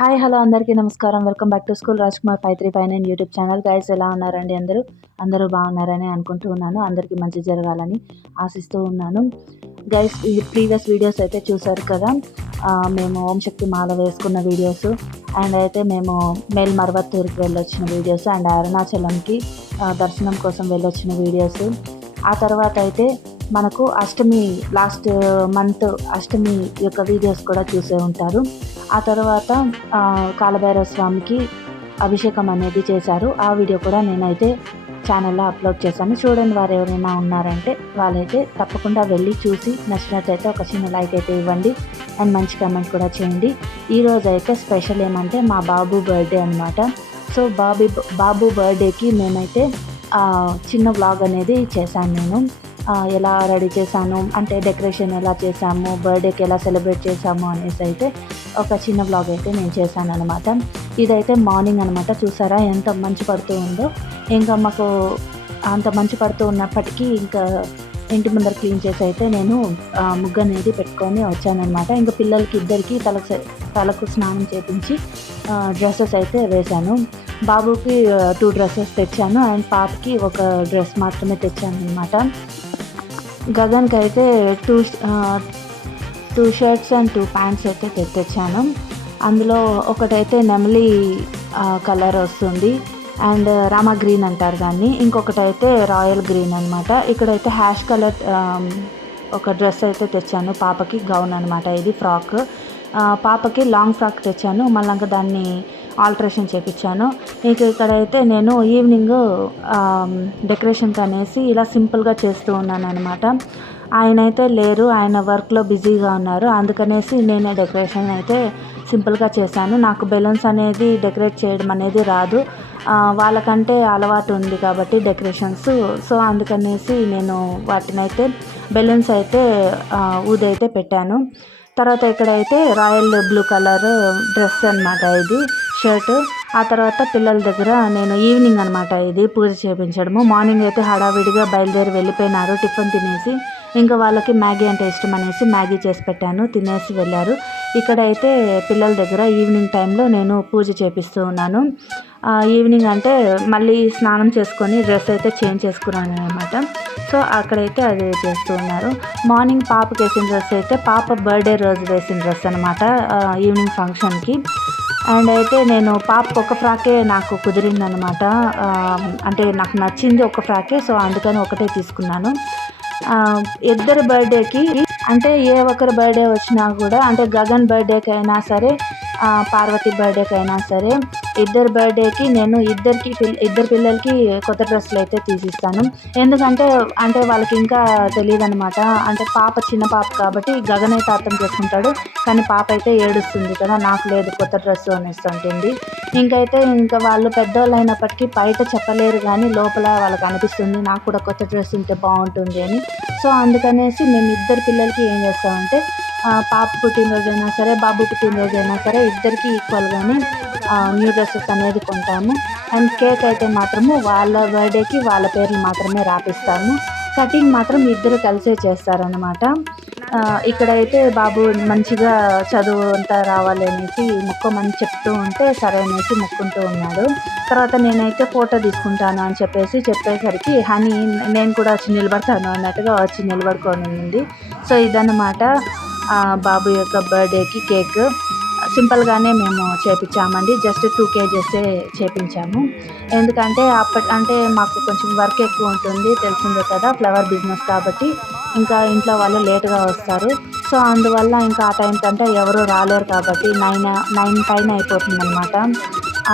Hi hello అందరికీ నమస్కారం. Welcome back to school Rajkumar 5359 YouTube channel. Guys ఎలా ఉన్నారండి అందరూ? అందరూ బాగున్నారని అనుకుంటూ ఉన్నాను. అందరికీ మంచి జరగాలని ఆశిస్తూ ఉన్నాను. గైస్ ఈ ప్రీవియస్ వీడియోస్ అయితే చూసారు కదా. మేము ఓం శక్తి మాల వేసుకున్న వీడియోస్ అండ్ అయితే మేము మేల్మర్వత్తూర్కి వెళ్ళొచ్చిన వీడియోస్ అండ్ అరుణాచలంకి దర్శనం కోసం వెళ్ళొచ్చిన వీడియోస్. ఆ తర్వాత అయితే మనకు అష్టమి లాస్ట్ మంత్ అష్టమి యొక్క వీడియోస్ కూడా చూసే ఉంటారు. ఆ తర్వాత కాలభైరవ స్వామికి అభిషేకం అనేది చేశారు. ఆ వీడియో కూడా నేనైతే ఛానల్లో అప్లోడ్ చేశాను. చూడని వారు ఎవరైనా ఉన్నారంటే వాళ్ళైతే తప్పకుండా వెళ్ళి చూసి నచ్చినట్లయితే ఒక చిన్న లైక్ అయితే ఇవ్వండి అండ్ మంచి కామెంట్ కూడా చేయండి. ఈరోజు అయితే స్పెషల్ ఏమంటే మా బాబు బర్త్డే అనమాట. సో బాబు బర్త్డేకి మేమైతే చిన్న వ్లాగ్ అనేది చేశాను నేను. ఎలా రెడీ చేశాను అంటే డెకరేషన్ ఎలా చేశాము, బర్త్డేకి ఎలా సెలబ్రేట్ చేశాము అనేసి అయితే ఒక చిన్న వ్లాగ్ అయితే నేను చేశాను అనమాట. ఇదైతే మార్నింగ్ అనమాట. చూసారా ఎంత మంచు పడుతూ ఉందో. ఇంకా మాకు అంత మంచు పడుతూ ఉన్నప్పటికీ ఇంకా ఇంటి ముందర క్లీన్ చేసి అయితే నేను ముగ్గు అనేది పెట్టుకొని వచ్చానమాట. ఇంకా పిల్లలకి ఇద్దరికి తలకు స్నానం చేపించి డ్రెస్సెస్ అయితే వేశాను. బాబుకి 2 డ్రెస్సెస్ తెచ్చాను అండ్ పాపకి ఒక డ్రెస్ మాత్రమే తెచ్చాను అనమాట. గగన్కి అయితే 2 షర్ట్స్ అండ్ 2 ప్యాంట్స్ అయితే తెచ్చాను. అందులో ఒకటైతే నెమలి కలర్ వస్తుంది అండ్ రామా గ్రీన్ అంటారు దాన్ని. ఇంకొకటైతే రాయల్ గ్రీన్ అనమాట. ఇక్కడైతే హ్యాష్ కలర్ ఒక డ్రెస్ అయితే తెచ్చాను పాపకి, గౌన్ అనమాట. ఇది ఫ్రాక్. పాపకి లాంగ్ ఫ్రాక్ తెచ్చాను. మళ్ళీ ఇంకా దాన్ని ఆల్టరేషన్ చేయించాను. ఇక్కడైతే నేను ఈవినింగ్ డెకరేషన్కి అనేసి ఇలా సింపుల్గా చేస్తూ ఉన్నాను అనమాట. ఆయన అయితే లేరు, ఆయన వర్క్లో బిజీగా ఉన్నారు. అందుకనేసి నేనే డెకరేషన్ అయితే సింపుల్గా చేశాను. నాకు బెలూన్స్ అనేది డెకరేట్ చేయడం అనేది రాదు. వాళ్ళకంటే అలవాటు ఉంది కాబట్టి డెకరేషన్స్. సో అందుకనేసి నేను వాటినైతే బెలూన్స్ అయితే ఊదైతే పెట్టాను. తర్వాత ఇక్కడైతే రాయల్ బ్లూ కలర్ డ్రెస్ అనమాట, ఇది షర్ట్. ఆ తర్వాత పిల్లల దగ్గర నేను ఈవినింగ్ అనమాట ఇది పూజ చేయించడము. మార్నింగ్ అయితే హడావిడిగా బయలుదేరి వెళ్ళిపోయినారు టిఫిన్ తినేసి. ఇంకా వాళ్ళకి మ్యాగీ అంటే ఇష్టం అనేసి మ్యాగీ చేసి పెట్టాను, తినేసి వెళ్ళారు. ఇక్కడైతే పిల్లల దగ్గర ఈవినింగ్ టైంలో నేను పూజ చేపిస్తూ ఉన్నాను. ఈవినింగ్ అంటే మళ్ళీ స్నానం చేసుకొని డ్రెస్ అయితే చేంజ్ చేసుకున్నాను అనమాట. సో అక్కడైతే అది చేస్తూ ఉన్నారు. మార్నింగ్ పాపకి వేసిన డ్రెస్ అయితే పాప బర్త్డే రోజు వేసిన డ్రెస్ అనమాట, ఈవినింగ్ ఫంక్షన్కి. అండ్ అయితే నేను పాపకు ఒక ఫ్రాకే నాకు కుదిరిందనమాట. అంటే నాకు నచ్చింది ఒక ఫ్రాకే, సో అందుకని ఒకటే తీసుకున్నాను. ఇద్దరు బర్త్డేకి అంటే ఏ ఒక్కరి బర్త్డే వచ్చినా కూడా, అంటే గగన్ బర్త్డేకి అయినా సరే పార్వతి బర్త్డేకి అయినా సరే ఇద్దరు బర్త్డేకి నేను ఇద్దరు పిల్లలకి కొత్త డ్రెస్సులు అయితే తీసిస్తాను. ఎందుకంటే అంటే వాళ్ళకి ఇంకా తెలియదు అనమాట. అంటే పాప చిన్న పాప కాబట్టి గగన్ అయితే అర్థం చేసుకుంటాడు, కానీ పాప అయితే ఏడుస్తుంది కదా, నాకు లేదు కొత్త డ్రెస్సు అనేస్తుంటుంది. ఇంకా వాళ్ళు పెద్దవాళ్ళు అయినప్పటికీ బయట చెప్పలేరు, కానీ లోపల వాళ్ళకి అనిపిస్తుంది నాకు కూడా కొత్త డ్రెస్ ఉంటే బాగుంటుంది అని. సో అందుకనేసి మేము ఇద్దరు పిల్లలకి ఏం చేస్తామంటే పాప పుట్టినరోజు అయినా సరే బాబు పుట్టినరోజు అయినా సరే ఇద్దరికి ఈక్వల్గానే న్యూ డ్రెస్సెస్ అనేది కొంటాము. అండ్ కేక్ అయితే మాత్రము వాళ్ళ బర్త్డేకి వాళ్ళ పేర్లు మాత్రమే రాపిస్తాము. కటింగ్ మాత్రం ఇద్దరు కలిసే చేస్తారనమాట. ఇక్కడైతే బాబు మంచిగా చదువు అంతా రావాలి అనేసి మొక్కమని చెప్తూ ఉంటే సరే అనేసి మొక్కుంటూ ఉన్నాడు. తర్వాత నేనైతే ఫోటో తీసుకుంటాను అని చెప్పేసరికి హనీ నేను కూడా వచ్చి నిలబడతాను అన్నట్టుగా వచ్చి నిలబడుకొని ఉంది. సో ఇదన్నమాట బాబు యొక్క బర్త్డేకి కేక్. సింపుల్గానే మేము చేపించామండి. Just 2 kgs చేపించాము. ఎందుకంటే అంటే మాకు కొంచెం వర్క్ ఎక్కువ ఉంటుంది, తెలిసిందే కదా, ఫ్లవర్ బిజినెస్ కాబట్టి ఇంకా ఇంట్లో వాళ్ళు లేటుగా వస్తారు. సో అందువల్ల ఇంకా ఆ టైం కంటే ఎవరు రాలేరు కాబట్టి 9 పైన అయిపోతుంది అనమాట.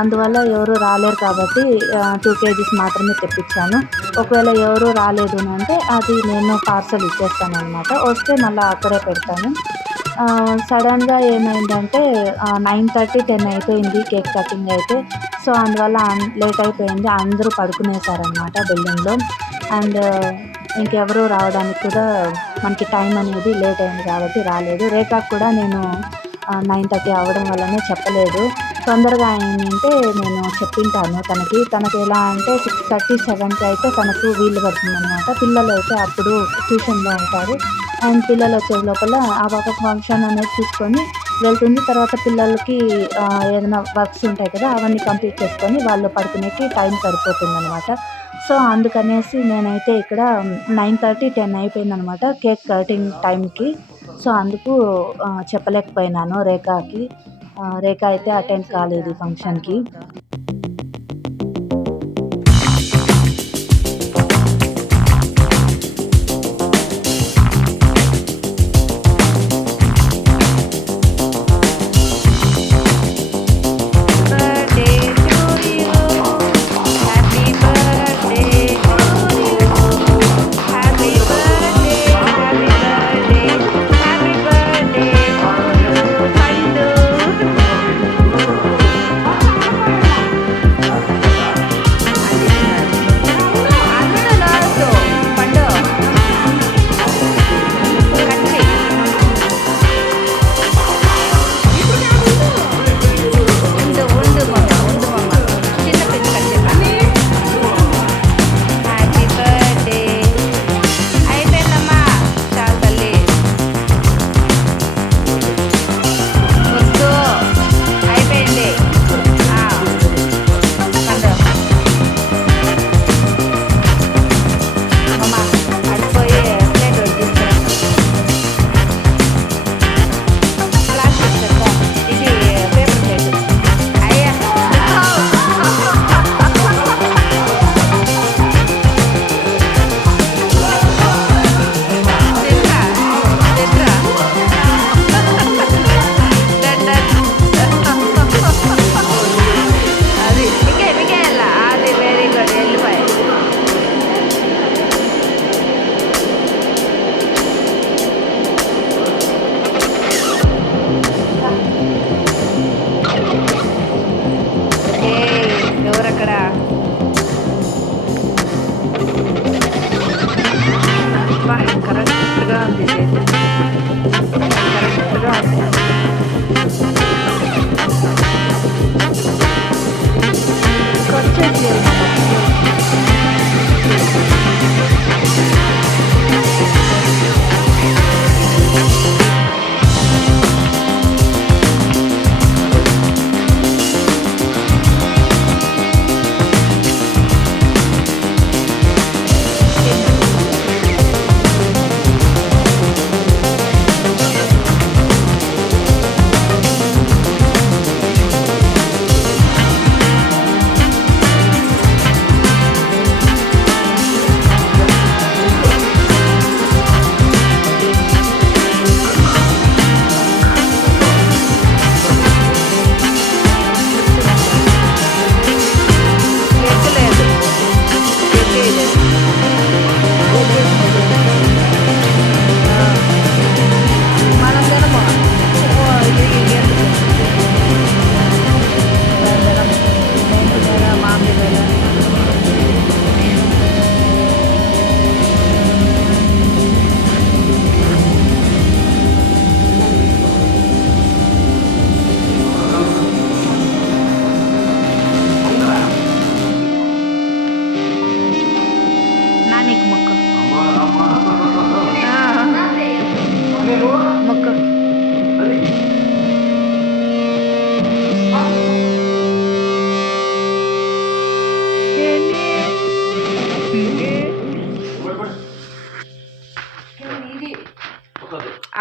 అందువల్ల ఎవరు రాలేరు కాబట్టి 2 kgs మాత్రమే తెప్పించాను. ఒకవేళ ఎవరు రాలేదు అంటే అది నేను పార్సల్ ఇచ్చేస్తాను అనమాట. వస్తే మళ్ళీ అక్కడే పెడతాను. సడన్గా ఏమైందంటే 9:30 10 అయిపోయింది కేక్ కటింగ్ అయితే. సో అందువల్ల లేట్ అయిపోయింది. అందరూ పడుకునేసారనమాట బిల్డింగ్లో. అండ్ ఇంకెవరు రావడానికి కూడా మనకి టైం అనేది లేట్ అయింది కాబట్టి రాలేదు. రేఖకు కూడా నేను 9:30 అవ్వడం వల్లనే చెప్పలేదు. తొందరగా అయిందంటే నేను చెప్పింటాను తనకి ఎలా అంటే 6:30 7కి అయితే తనకు వీలు పడుతుందన్నమాట. పిల్లలు అయితే అప్పుడు ట్యూషన్లో ఉంటారు. అండ్ పిల్లలు వచ్చే లోపల ఆ పాప ఫంక్షన్ అనేది చూసుకొని వెళ్తుంది. తర్వాత పిల్లలకి ఏదైనా వర్క్స్ ఉంటాయి కదా! అవన్నీ కంప్లీట్ చేసుకొని వాళ్ళు పడుకునేకి టైం సరిపోతుందనమాట. సో, అందుకనేసి నేనైతే ఇక్కడ 9:30, 10 అయిపోయిందనమాట కేక్ కటింగ్ టైంకి. సో, అందుకు చెప్పలేకపోయినాను రేఖకి. రేఖ అయితే అటెండ్ కాలేదు ఈ ఫంక్షన్‌కి.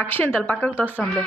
అక్షింతలు పక్కకు తోస్తాంలే.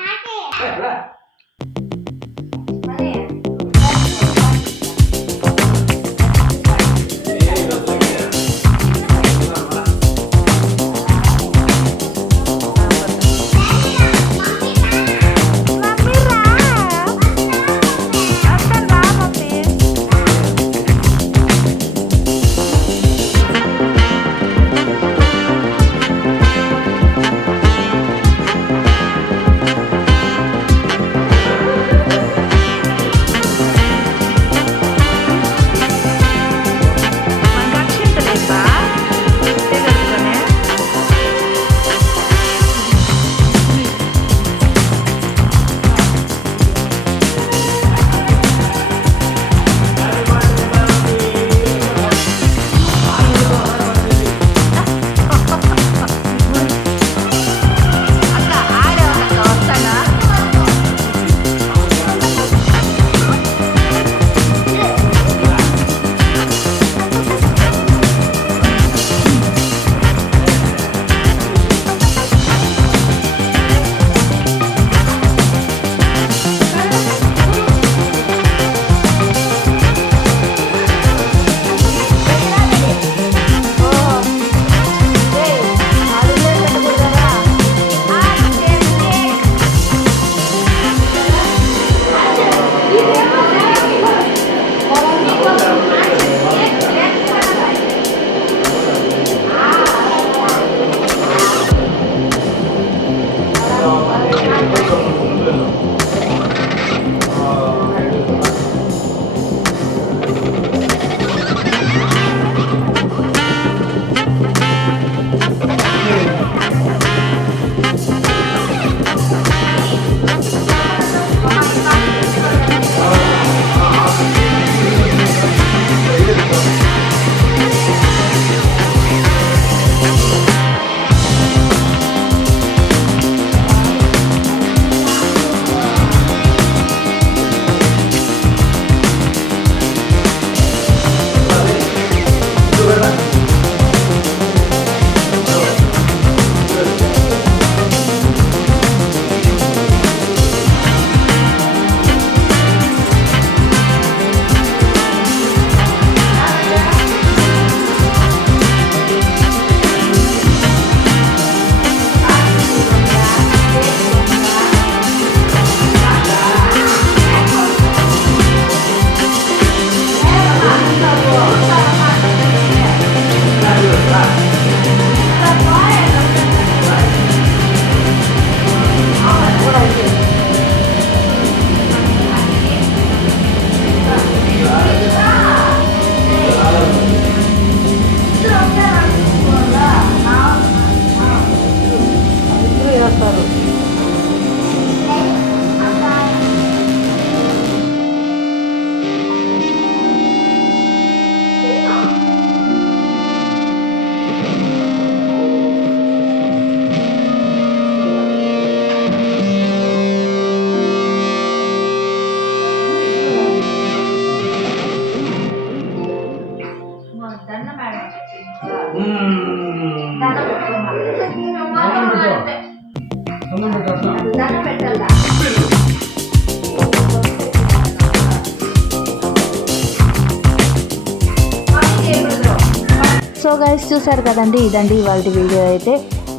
సో గైస్ చూసారు కదండి, ఇదండి ఇవాళ వీడియో అయితే.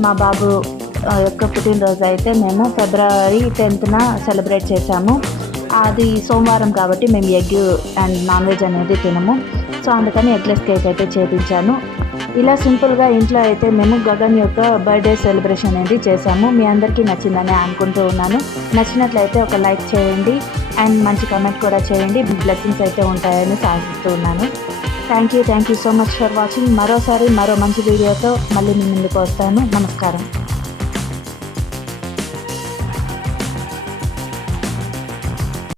మా బాబు యొక్క పుట్టినరోజు అయితే మేము ఫిబ్రవరి 10th సెలబ్రేట్ చేశాము. అది సోమవారం కాబట్టి మేము ఎగ్ అండ్ నాన్ వెజ్ అనేది తినము. సో అందుకని ఎగ్లెస్ కేక్ అయితే చేయించాను. ఇలా సింపుల్గా ఇంట్లో అయితే మేము గగన్ యొక్క బర్త్డే సెలబ్రేషన్ అనేది చేశాము. మీ అందరికీ నచ్చిందని అనుకుంటూ ఉన్నాను. నచ్చినట్లయితే ఒక లైక్ చేయండి అండ్ మంచి కమెంట్ కూడా చేయండి. బ్లెస్సింగ్స్ అయితే ఉంటాయని ఆశిస్తూ ఉన్నాను. Thank you so much for watching. మరోసారి మరో మంచి వీడియోతో మళ్ళీ మీ ముందుకు వస్తాను. నమస్కారం.